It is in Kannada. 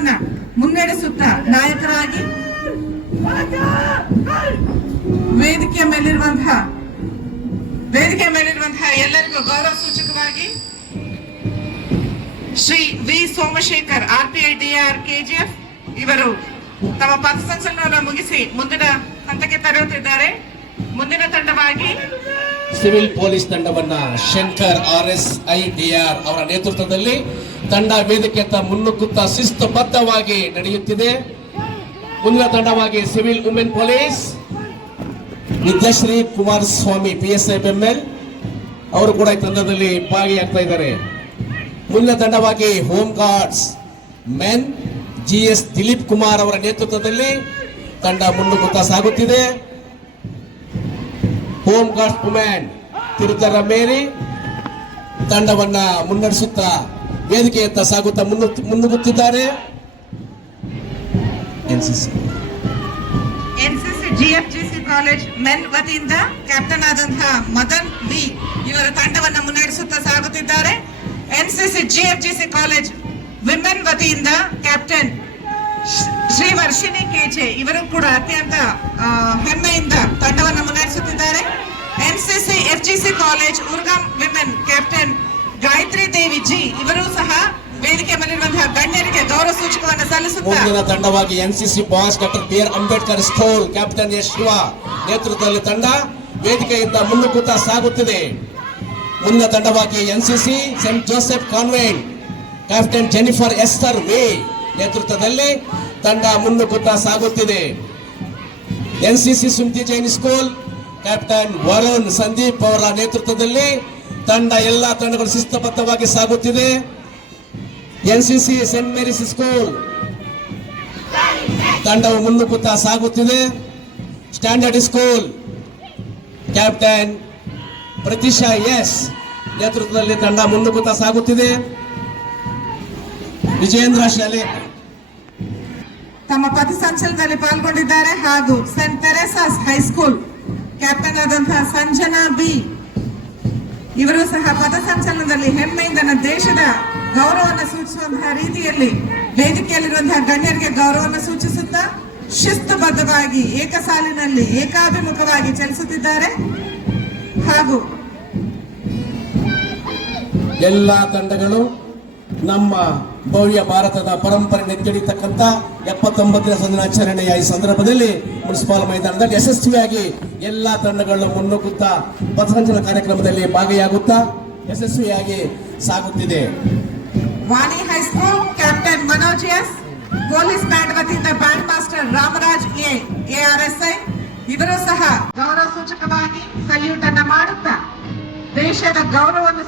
ತಂಡವನ್ನ ಮುನ್ನಡೆಸುತ್ತಾ ನಾಯಕರಾಗಿ ವೇದಿಕೆಯ ಮೇಲಿರುವಂತಹ ಎಲ್ಲರಿಗೂ ಗೌರವ ಸೂಚಕವಾಗಿ Shri V Somashekar RPI DR KGF ಇವರು ತಮ್ಮ ಪಥಸಂಚಲನವನ್ನು ಮುಗಿಸಿ ಮುಂದಿನ ಹಂತಕ್ಕೆ ತರುತ್ತಿದ್ದಾರೆ. ಮುಂದಿನ ತಂಡವಾಗಿ ಸಿವಿಲ್ ಪೊಲೀಸ್ ತಂಡವನ್ನ ಶಂಕರ್ RSI DR ಅವರ ನೇತೃತ್ವದಲ್ಲಿ ತಂಡ ವೇದಿಕೆಯತ್ತ ಮುನ್ನುಗ್ಗುತ್ತಾ ಶಿಸ್ತುಬದ್ಧವಾಗಿ ನಡೆಯುತ್ತಿದೆ. ಮುಂದಿನ ತಂಡವಾಗಿ civil women police Vidyashree Kumaraswamy PSI BML ಅವರು ಕೂಡ ಈ ತಂಡದಲ್ಲಿ ಭಾಗಿಯಾಗ್ತಾ ಇದ್ದಾರೆ. ಮುಂದಿನ ತಂಡವಾಗಿ home guards men GS Dilip Kumar ಅವರ ನೇತೃತ್ವದಲ್ಲಿ ತಂಡ ಮುನ್ನುಗ್ಗುತ್ತಾ ಸಾಗುತ್ತಿದೆ. ಹೋಮ್ ಗಾರ್ಡ್ಸ್ ವುಮೆನ್ ತಿರುತರ ಮೇರಿ ತಂಡವನ್ನ ಮುನ್ನಡೆಸುತ್ತಾ ವೇದಿಕೆಯತ್ತ ಸಾಗುತ್ತಾ ಮುನ್ನುಗ್ಗುತ್ತಿದ್ದಾರೆ. NCC GFGC ಕಾಲೇಜ್ ಮೆನ್ ವತಿಯಿಂದ ಕ್ಯಾಪ್ಟನ್ ಆದಂತಹ ಮದನ್ ಬಿ ಇವರ ತಂಡವನ್ನ ಮುನ್ನಡೆಸುತ್ತಾ ಸಾಗುತ್ತಿದ್ದಾರೆ. NCC GFGC ಕಾಲೇಜ್ ವಿಮೆನ್ ವತಿಯಿಂದ ಕ್ಯಾಪ್ಟನ್ ಶ್ರೀ ವರ್ಷಿಣಿ KJ ಇವರು ಕೂಡ ಅತ್ಯಂತ ಹೆಮ್ಮೆಯಿಂದ ತಂಡವನ್ನು ಮುನ್ನಡೆಸುತ್ತಿದ್ದಾರೆ. NCC FGC ಕಾಲೇಜ್ ಉರ್ಗಾಂ women captain Gayatri Devi G ಇವರು ಸಹ ವೇದಿಕೆ ಮೇಲಿರುವಂತಹ ಗಣ್ಯರಿಗೆ ಗೌರವ ಸೂಚಕವನ್ನು ಸಲ್ಲಿಸುತ್ತಾರೆ. ಮುಂದಿನ ತಂಡವಾಗಿ NCC boss doctor BR Ambedkar school captain S Shiva ನೇತೃತ್ವದಲ್ಲಿ ತಂಡ ವೇದಿಕೆಯಿಂದ ಮುನ್ನುಗ್ಗುತ್ತಾ ಸಾಗುತ್ತಿದೆ. ಮುಂದಿನ ತಂಡವಾಗಿ NCC saint Joseph convent captain Jennifer Esther ವೇ ನೇತೃತ್ವದಲ್ಲಿ ತಂಡ ಮುನ್ನುಗ್ಗುತ್ತಾ ಸಾಗುತ್ತಿದೆ. NCC Sumathi Jain school captain Varun Sandeep ಅವರ ನೇತೃತ್ವದಲ್ಲಿ ತಂಡ ಎಲ್ಲ ತಂಡಗಳು ಶಿಸ್ತುಬದ್ಧವಾಗಿ ಸಾಗುತ್ತಿದೆ. NCC ಸೆಂಟ್ ಮೇರಿಸ್ ಸ್ಕೂಲ್ ತಂಡವು ಮುನ್ನುಗ್ಗುತ್ತಾ ಸಾಗುತ್ತಿದೆ. ಸ್ಟ್ಯಾಂಡರ್ಡ್ ಸ್ಕೂಲ್ ಕ್ಯಾಪ್ಟನ್ ಪ್ರತಿಶಾ ಎಸ್ ನೇತೃತ್ವದಲ್ಲಿ ತಂಡ ಮುನ್ನುಗ್ಗುತ್ತಾ ಸಾಗುತ್ತಿದೆ. ವಿಜೇಂದ್ರ ಶಾಲೆ ತಮ್ಮ ಪಥಸಂಚಲನದಲ್ಲಿ ಪಾಲ್ಗೊಂಡಿದ್ದಾರೆ. ಹಾಗೂ ಸೆಂಟ್ ತೆರೆಸಾಸ್ ಹೈಸ್ಕೂಲ್ ಕ್ಯಾಪ್ಟನ್ ಆದಂತಹ ಸಂಜನಾ ಬಿ ಇವರು ಸಹ ಪಥಸಂಚಲನದಲ್ಲಿ ಹೆಮ್ಮೆಯಿಂದ ನಮ್ಮ ದೇಶದ ಗೌರವವನ್ನು ಸೂಚಿಸುವಂತಹ ರೀತಿಯಲ್ಲಿ ವೇದಿಕೆಯಲ್ಲಿರುವಂತಹ ಗಣ್ಯರಿಗೆ ಗೌರವವನ್ನು ಸೂಚಿಸುತ್ತಾ ಶಿಸ್ತುಬದ್ಧವಾಗಿ ಏಕಸಾಲಿನಲ್ಲಿ ಏಕಾಭಿಮುಖವಾಗಿ ಚಲಿಸುತ್ತಿದ್ದಾರೆ. ಹಾಗೂ ಎಲ್ಲ ತಂಡಗಳು ನಮ್ಮ ಭವ್ಯ ಭಾರತದ ಪರಂಪರೆ ನೆತ್ತಿಡಿತಕ್ಕಂಥ 79ನೇ ದಿನಾಚರಣೆಯ ಈ ಸಂದರ್ಭದಲ್ಲಿ ಮುನ್ಸಿಪಾಲ್ ಮೈದಾನದಲ್ಲಿ ಯಶಸ್ವಿಯಾಗಿ ಎಲ್ಲಾ ತಂಡಗಳು ಮುನ್ನುಗ್ಗುತ್ತಾ ಪಥಸಂಚಲನ ಕಾರ್ಯಕ್ರಮದಲ್ಲಿ ಭಾಗಿಯಾಗುತ್ತಾ ಯಶಸ್ವಿಯಾಗಿ ಸಾಗುತ್ತಿದೆ. Vani high school captain Manoj S, police band ವತಿಯಿಂದ ಬ್ಯಾಂಡ್ ಮಾಸ್ಟರ್ ರಾಮರಾಜ್ ARSI ಇವರು ಸಹ ಗೌರವ ಸೂಚಕವಾಗಿ ಸಲ್ಯೂಟ್ ಅನ್ನು ಮಾಡುತ್ತಾ ದೇಶದ ಗೌರವವನ್ನು